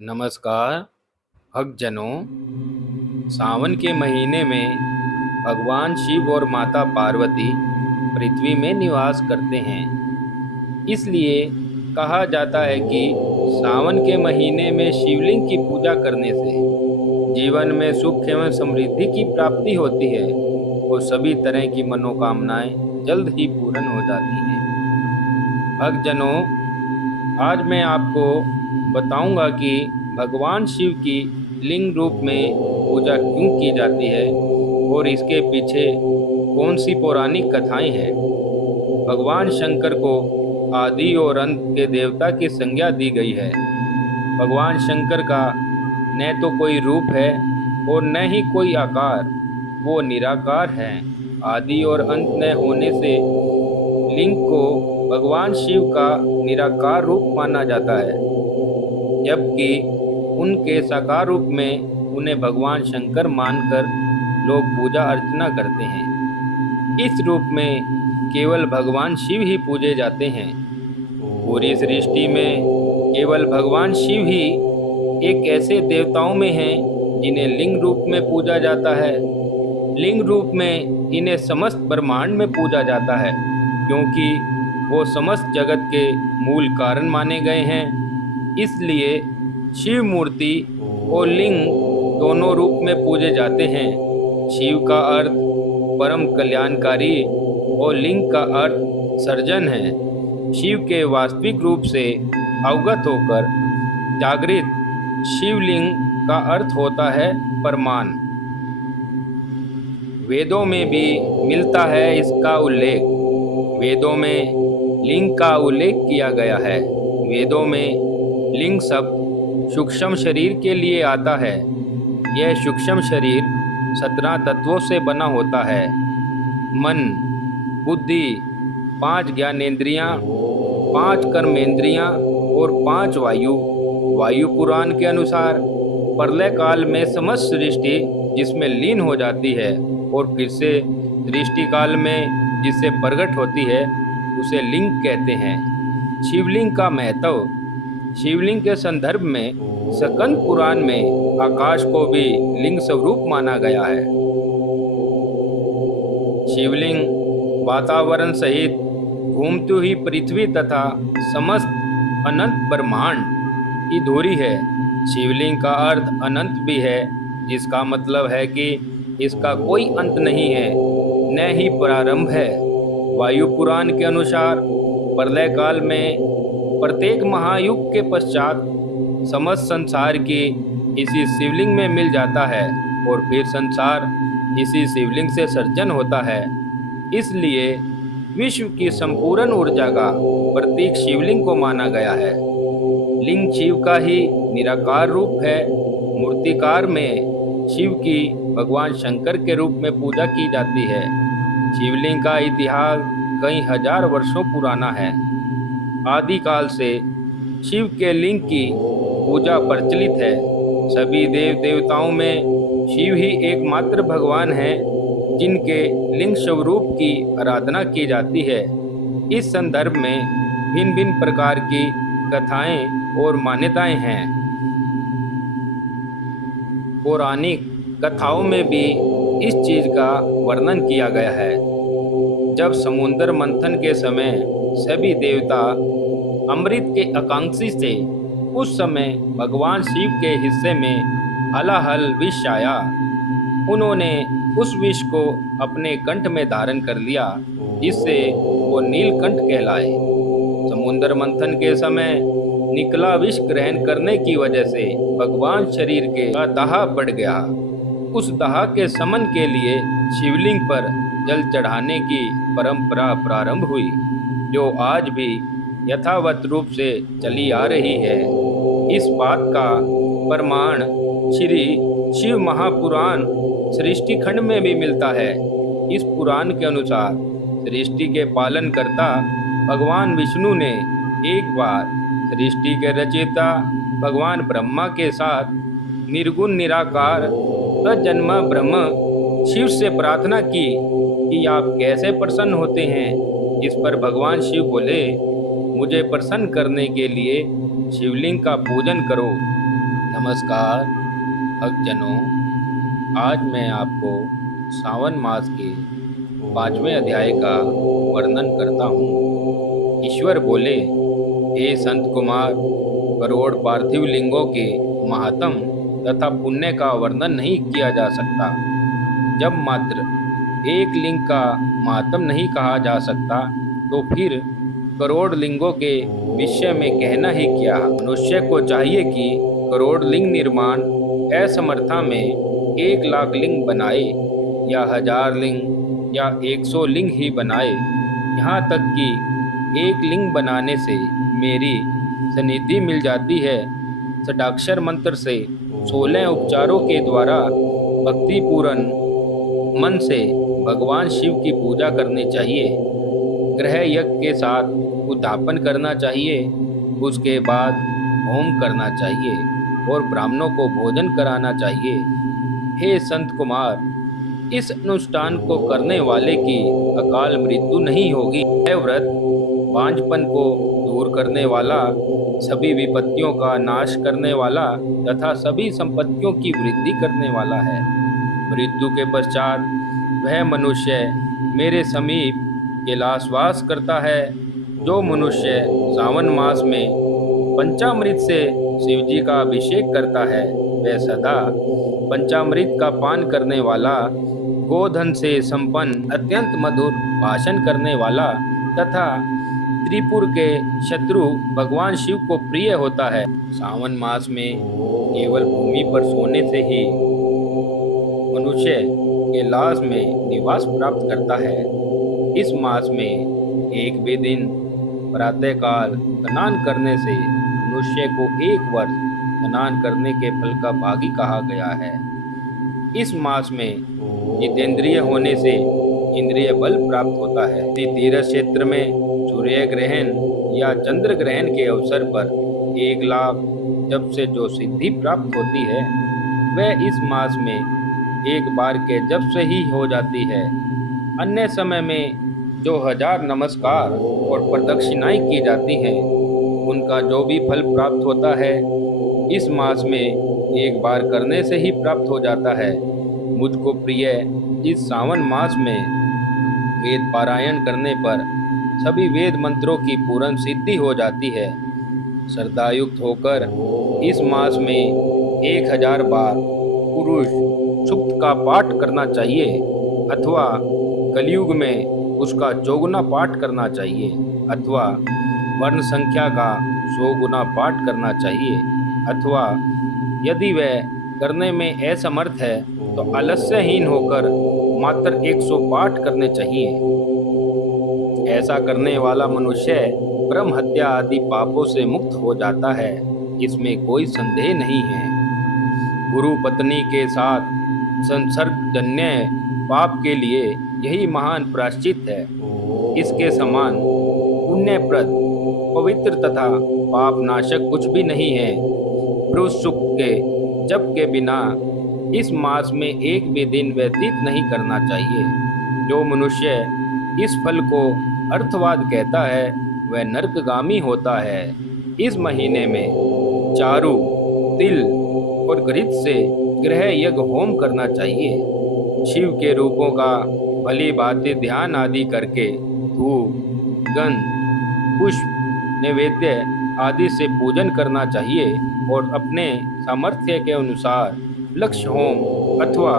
नमस्कार भक्तजनों। सावन के महीने में भगवान शिव और माता पार्वती पृथ्वी में निवास करते हैं। इसलिए कहा जाता है कि सावन के महीने में शिवलिंग की पूजा करने से जीवन में सुख एवं समृद्धि की प्राप्ति होती है और सभी तरह की मनोकामनाएं जल्द ही पूर्ण हो जाती हैं। भक्तजनों, आज मैं आपको बताऊंगा कि भगवान शिव की लिंग रूप में पूजा क्यों की जाती है और इसके पीछे कौन सी पौराणिक कथाएं हैं। भगवान शंकर को आदि और अंत के देवता की संज्ञा दी गई है। भगवान शंकर का न तो कोई रूप है और न ही कोई आकार, वो निराकार है। आदि और अंत न होने से लिंग को भगवान शिव का निराकार रूप माना जाता है, जबकि उनके साकार रूप में उन्हें भगवान शंकर मानकर लोग पूजा अर्चना करते हैं। इस रूप में केवल भगवान शिव ही पूजे जाते हैं। पूरी सृष्टि में केवल भगवान शिव ही एक ऐसे देवताओं में हैं जिन्हें लिंग रूप में पूजा जाता है। लिंग रूप में इन्हें समस्त ब्रह्मांड में पूजा जाता है, क्योंकि वो समस्त जगत के मूल कारण माने गए हैं। इसलिए शिव मूर्ति और लिंग दोनों रूप में पूजे जाते हैं। शिव का अर्थ परम कल्याणकारी और लिंग का अर्थ सर्जन है। शिव के वास्तविक रूप से अवगत होकर जागृत शिवलिंग का अर्थ होता है परमान। वेदों में भी मिलता है इसका उल्लेख। वेदों में लिंग का उल्लेख किया गया है। वेदों में लिंग शब्द सूक्ष्म शरीर के लिए आता है। यह सूक्ष्म शरीर 17 तत्वों से बना होता है। मन, बुद्धि, 5 ज्ञानेंद्रियां, 5 कर्मेंद्रियां और 5 वायु। वायु पुराण के अनुसार प्रलय काल में समस्त सृष्टि जिसमें लीन हो जाती है और फिर से सृष्टि काल में जिससे प्रकट होती है उसे लिंग कहते हैं। शिवलिंग का महत्व। शिवलिंग के संदर्भ में स्कंद पुराण में आकाश को भी लिंग स्वरूप माना गया है। शिवलिंग वातावरण सहित घूमती हुई पृथ्वी तथा समस्त अनंत ब्रह्मांड की धुरी है। शिवलिंग का अर्थ अनंत भी है, जिसका मतलब है कि इसका कोई अंत नहीं है, न ही प्रारंभ है। वायु पुराण के अनुसार प्रलय काल में प्रत्येक महायुग के पश्चात समस्त संसार की इसी शिवलिंग में मिल जाता है और फिर संसार इसी शिवलिंग से सर्जन होता है। इसलिए विश्व की संपूर्ण ऊर्जा का प्रतीक शिवलिंग को माना गया है। लिंग शिव का ही निराकार रूप है। मूर्तिकार में शिव की भगवान शंकर के रूप में पूजा की जाती है। शिवलिंग का इतिहास कई हजार वर्षों पुराना है। आदिकाल से शिव के लिंग की पूजा प्रचलित है। सभी देव देवताओं में शिव ही एकमात्र भगवान है जिनके लिंग स्वरूप की आराधना की जाती है। इस संदर्भ में भिन्न भिन्न प्रकार की कथाएं और मान्यताएं हैं। पौराणिक कथाओं में भी इस चीज का वर्णन किया गया है। जब समुद्र मंथन के समय सभी देवता अमृत के आकांक्षी थे, उस समय भगवान शिव के हिस्से में हलाहल विष आया। उन्होंने उस विष को अपने कंठ में धारण कर लिया, जिससे वो नीलकंठ कहलाए। समुद्र मंथन के समय निकला विष ग्रहण करने की वजह से भगवान शरीर के दाह बढ़ गया। उस दाह के शमन के लिए शिवलिंग पर जल चढ़ाने की परंपरा प्रारंभ हुई, जो आज भी यथावत रूप से चली आ रही है। इस बात का प्रमाण श्री शिव महापुराण सृष्टि खंड में भी मिलता है। इस पुराण के अनुसार सृष्टि के पालन करता भगवान विष्णु ने एक बार सृष्टि के रचयिता भगवान ब्रह्मा के साथ निर्गुण निराकार अजन्मा ब्रह्म शिव से प्रार्थना की कि आप कैसे प्रसन्न होते हैं। इस पर भगवान शिव बोले, मुझे प्रसन्न करने के लिए शिवलिंग का पूजन करो। नमस्कार भक्तजनों। आज मैं आपको सावन मास के 5वें अध्याय का वर्णन करता हूँ। ईश्वर बोले, हे संत कुमार, करोड़ पार्थिव लिंगों के महात्म तथा पुण्य का वर्णन नहीं किया जा सकता। जब मात्र एक लिंग का महात्म नहीं कहा जा सकता तो फिर करोड़ लिंगों के विषय में कहना ही क्या। मनुष्य को चाहिए कि करोड़ लिंग निर्माण असमर्था में 1 लाख लिंग बनाए या 1000 लिंग या 100 लिंग ही बनाए। यहाँ तक कि एक लिंग बनाने से मेरी सनिधि मिल जाती है। षडाक्षर मंत्र से 16 उपचारों के द्वारा भक्तिपूर्ण मन से भगवान शिव की पूजा करनी चाहिए। ग्रह यज्ञ के साथ उद्यापन करना चाहिए। उसके बाद होम करना चाहिए और ब्राह्मणों को भोजन कराना चाहिए। हे संत कुमार, इस अनुष्ठान को करने वाले की अकाल मृत्यु नहीं होगी। यह व्रत बांझपन को दूर करने वाला, सभी विपत्तियों का नाश करने वाला तथा सभी संपत्तियों की वृद्धि करने वाला है। मृत्यु के पश्चात वह मनुष्य मेरे समीप कैलाशवास करता है। जो मनुष्य सावन मास में पंचामृत से शिव जी का अभिषेक करता है, वह सदा पंचामृत का पान करने वाला, गोधन से संपन्न, अत्यंत मधुर भाषण करने वाला तथा त्रिपुर के शत्रु भगवान शिव को प्रिय होता है। सावन मास में केवल भूमि पर सोने से ही मनुष्य कैलाश में निवास प्राप्त करता है। इस मास में एक भी दिन प्रातःकाल स्नान करने से मनुष्य को 1 वर्ष स्नान करने के फल का भागी कहा गया है। इस मास में जितेंद्रिय होने से इंद्रिय बल प्राप्त होता है। तीर्थ क्षेत्र में सूर्य ग्रहण या चंद्र ग्रहण के अवसर पर 1 लाख जप से जो सिद्धि प्राप्त होती है, वह इस मास में एक बार के जप से ही हो जाती है। अन्य समय में जो 1000 नमस्कार और प्रदक्षिणाएं की जाती हैं, उनका जो भी फल प्राप्त होता है, इस मास में एक बार करने से ही प्राप्त हो जाता है। मुझको प्रिय इस सावन मास में वेद पारायण करने पर सभी वेद मंत्रों की पूर्ण सिद्धि हो जाती है। श्रद्धायुक्त होकर इस मास में 1000 बार पुरुष सूक्त का पाठ करना चाहिए अथवा कलयुग में उसका 4 गुना पाठ करना चाहिए अथवा वर्ण संख्या का 100 गुना पाठ करना चाहिए अथवा यदि वह करने में असमर्थ है तो आलस्यहीन होकर मात्र 100 पाठ करने चाहिए। ऐसा करने वाला मनुष्य ब्रह्म हत्या आदि पापों से मुक्त हो जाता है, इसमें कोई संदेह नहीं है। गुरु पत्नी के साथ संसर्गजन्य पाप के लिए यही महान प्रायश्चित है। इसके समान पुण्यप्रद, पवित्र तथा पाप नाशक कुछ भी नहीं है। पुरुष सूक्त के जप के बिना इस मास में एक भी दिन व्यतीत नहीं करना चाहिए। जो मनुष्य इस फल को अर्थवाद कहता है, वह नरकगामी होता है। इस महीने में चारू, तिल और घृत से ग्रह यज्ञ होम करना चाहिए। शिव के रूपों का भली भांति ध्यान आदि करके धूप, गंध, पुष्प, नैवेद्य आदि से पूजन करना चाहिए और अपने सामर्थ्य के अनुसार लक्ष्य होम अथवा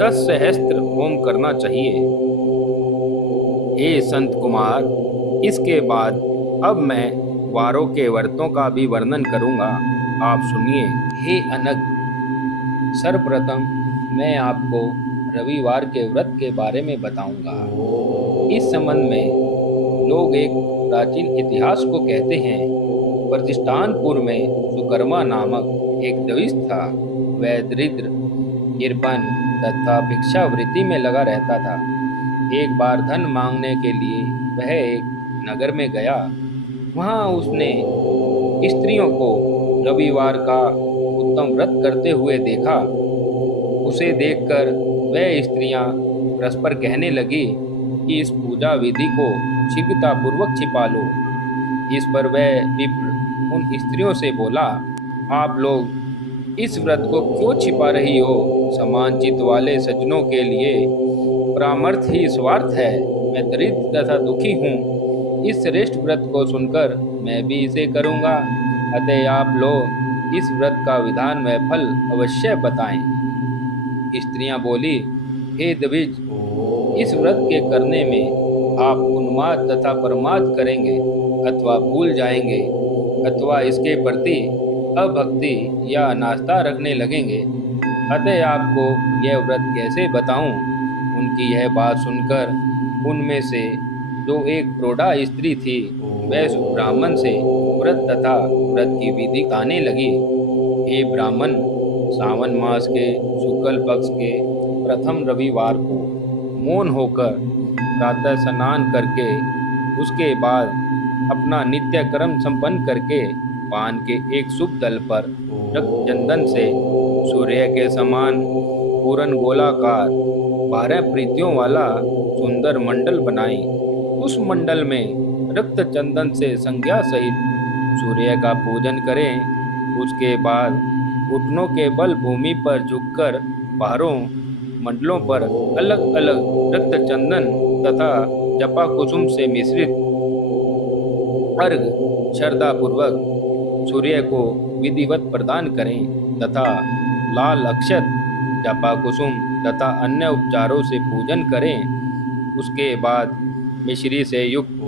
10 सहस्त्र होम करना चाहिए। हे संत कुमार, इसके बाद अब मैं वारों के व्रतों का भी वर्णन करूंगा, आप सुनिए। हे अनग, सर्वप्रथम मैं आपको रविवार के व्रत के बारे में बताऊंगा। इस संबंध में लोग एक प्राचीन इतिहास को कहते हैं। प्रतिष्ठानपुर में सुकर्मा नामक एक दविश था। वह दरिद्र, निर्बन तथा भिक्षावृत्ति में लगा रहता था। एक बार धन मांगने के लिए वह एक नगर में गया। वहाँ उसने स्त्रियों को रविवार का उत्तम व्रत करते हुए देखा। उसे देखकर वह स्त्रियां परस्पर कहने लगी कि इस पूजा विधि को शीघ्रतापूर्वक छिपा लो। इस पर वह विप्र उन स्त्रियों से बोला, आप लोग इस व्रत को क्यों छिपा रही हो? समान चित्त वाले सज्जनों के लिए परामर्थ ही स्वार्थ है। मैं दरिद्र तथा दुखी हूँ। इस श्रेष्ठ व्रत को सुनकर मैं भी इसे करूँगा। अतः आप लोग इस व्रत का विधान व फल अवश्य बताएं। स्त्रियां बोली, हे द्विज, इस व्रत के करने में आप उन्माद तथा प्रमाद करेंगे अथवा भूल जाएंगे अथवा इसके प्रति अभक्ति या अनास्था रखने लगेंगे। अतः आपको यह व्रत कैसे बताऊं? उनकी यह बात सुनकर उनमें से जो एक प्रौढ़ा स्त्री थी वह उस ब्राह्मण से व्रत तथा व्रत की विधि कहने लगी। हे ब्राह्मण, सावन मास के शुक्ल पक्ष के प्रथम रविवार को मौन होकर प्रातः स्नान करके उसके बाद अपना नित्य कर्म संपन्न करके पान के एक शुभ दल पर रक्त चंदन से सूर्य के समान पूर्ण गोलाकार 12 प्रीतियों वाला सुंदर मंडल बनाई। उस मंडल में रक्त चंदन से संज्ञा सहित सूर्य का पूजन करें। उसके बाद घुटनों के बल भूमि पर झुककर बाहरों मंडलों पर अलग अलग रक्त चंदन तथा जपा कुसुम से मिश्रित अर्घ श्रद्धा पूर्वक सूर्य को विधिवत प्रदान करें तथा लाल अक्षत, जपा कुसुम तथा अन्य उपचारों से पूजन करें। उसके बाद मिश्री से युक्त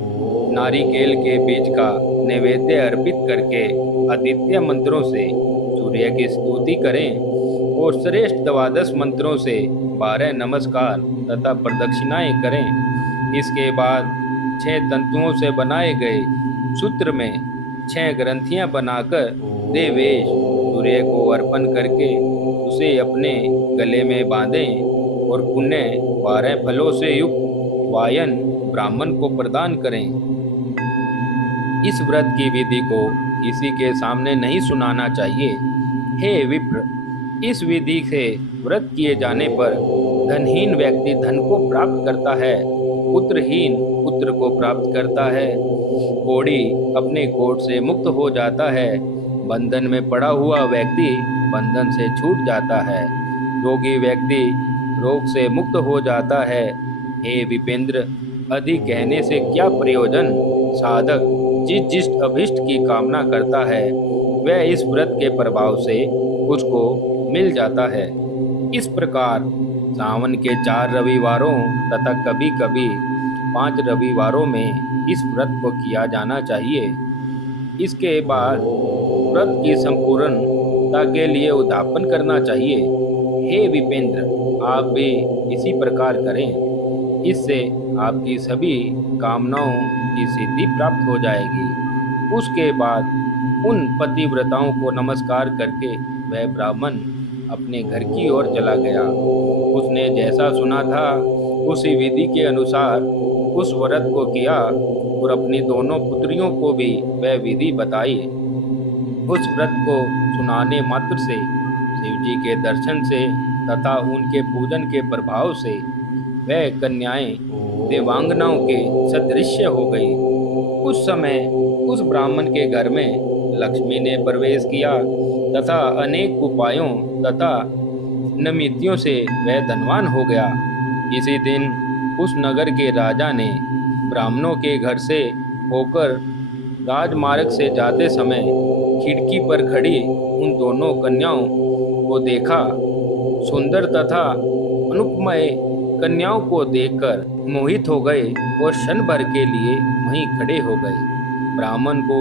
नारिकेल के बीज का नैवेद्य अर्पित करके आदित्य मंत्रों से सूर्य की स्तुति करें और श्रेष्ठ 12 मंत्रों से 12 नमस्कार तथा प्रदक्षिणाएं करें। इसके बाद 6 तंतुओं से बनाए गए सूत्र में 6 ग्रंथियां बनाकर देवेश सूर्य को अर्पण करके उसे अपने गले में बांधें और पुण्य 12 फलों से युक्त वायन ब्राह्मण को प्रदान करें। इस व्रत की विधि को किसी के सामने नहीं सुनाना चाहिए। हे विप्र, इस विधि से व्रत किए जाने पर धनहीन व्यक्ति धन को प्राप्त करता है, पुत्रहीन पुत्र को प्राप्त करता है, कोढ़ी अपने कोढ़ से मुक्त हो जाता है, बंधन में पड़ा हुआ व्यक्ति बंधन से छूट जाता है, रोगी व्यक्ति रोग से मुक्त हो जाता है। हे विपेंद्र, अधिक कहने से क्या प्रयोजन? साधक जिस अभिष्ट की कामना करता है वह इस व्रत के प्रभाव से उसको मिल जाता है। इस प्रकार सावन के 4 रविवारों तथा कभी कभी 5 रविवारों में इस व्रत को किया जाना चाहिए। इसके बाद व्रत की संपूर्णता के लिए उद्यापन करना चाहिए। हे विपेंद्र, आप भी इसी प्रकार करें। इससे आपकी सभी कामनाओं की सिद्धि प्राप्त हो जाएगी। उसके बाद उन पतिव्रताओं को नमस्कार करके वह ब्राह्मण अपने घर की ओर चला गया। उसने जैसा सुना था उसी विधि के अनुसार उस व्रत को किया और अपनी दोनों पुत्रियों को भी वह विधि बताई। उस व्रत को सुनाने मात्र से शिव जी के दर्शन से तथा उनके पूजन के प्रभाव से वह कन्याएं देवांगनाओं के सदृश्य हो गई। उस समय उस ब्राह्मण के घर में लक्ष्मी ने प्रवेश किया तथा अनेक उपायों तथा नमितियों से वह धनवान हो गया। इसी दिन उस नगर के राजा ने ब्राह्मणों के घर से होकर राजमार्ग से जाते समय खिड़की पर खड़ी उन दोनों कन्याओं को देखा। सुंदर तथा अनुपमय कन्याओं को देखकर मोहित हो गए और क्षण भर के लिए वहीं खड़े हो गए। ब्राह्मण को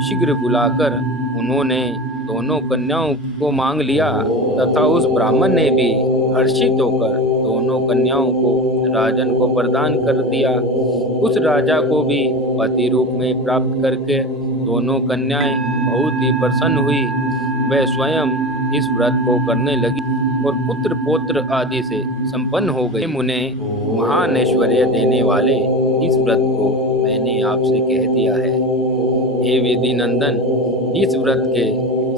शीघ्र बुलाकर उन्होंने दोनों कन्याओं को मांग लिया तथा उस ब्राह्मण ने भी हर्षित होकर दोनों कन्याओं को राजन को प्रदान कर दिया। उस राजा को भी पति रूप में प्राप्त करके दोनों कन्याएं बहुत ही प्रसन्न हुई। वह स्वयं इस व्रत को करने लगी और पुत्र पौत्र आदि से संपन्न हो गए। मुने, महान ऐश्वर्य देने वाले इस व्रत को मैंने आपसे कह दिया है। हे विधि नंदन, इस व्रत के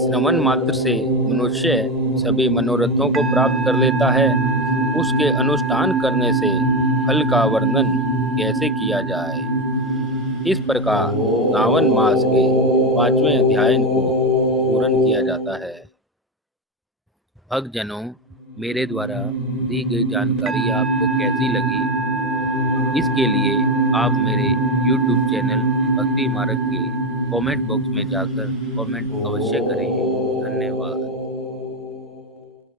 श्रवण मात्र से मनुष्य सभी मनोरथों को प्राप्त कर लेता है। उसके अनुष्ठान करने से फल का वर्णन कैसे किया जाए। इस प्रकार सावन मास के 5वें अध्याय को पूर्ण किया जाता है। भक्तजनों, मेरे द्वारा दी गई जानकारी आपको कैसी लगी, इसके लिए आप मेरे YouTube चैनल भक्ति मार्ग के कमेंट बॉक्स में जाकर कमेंट अवश्य करें। धन्यवाद।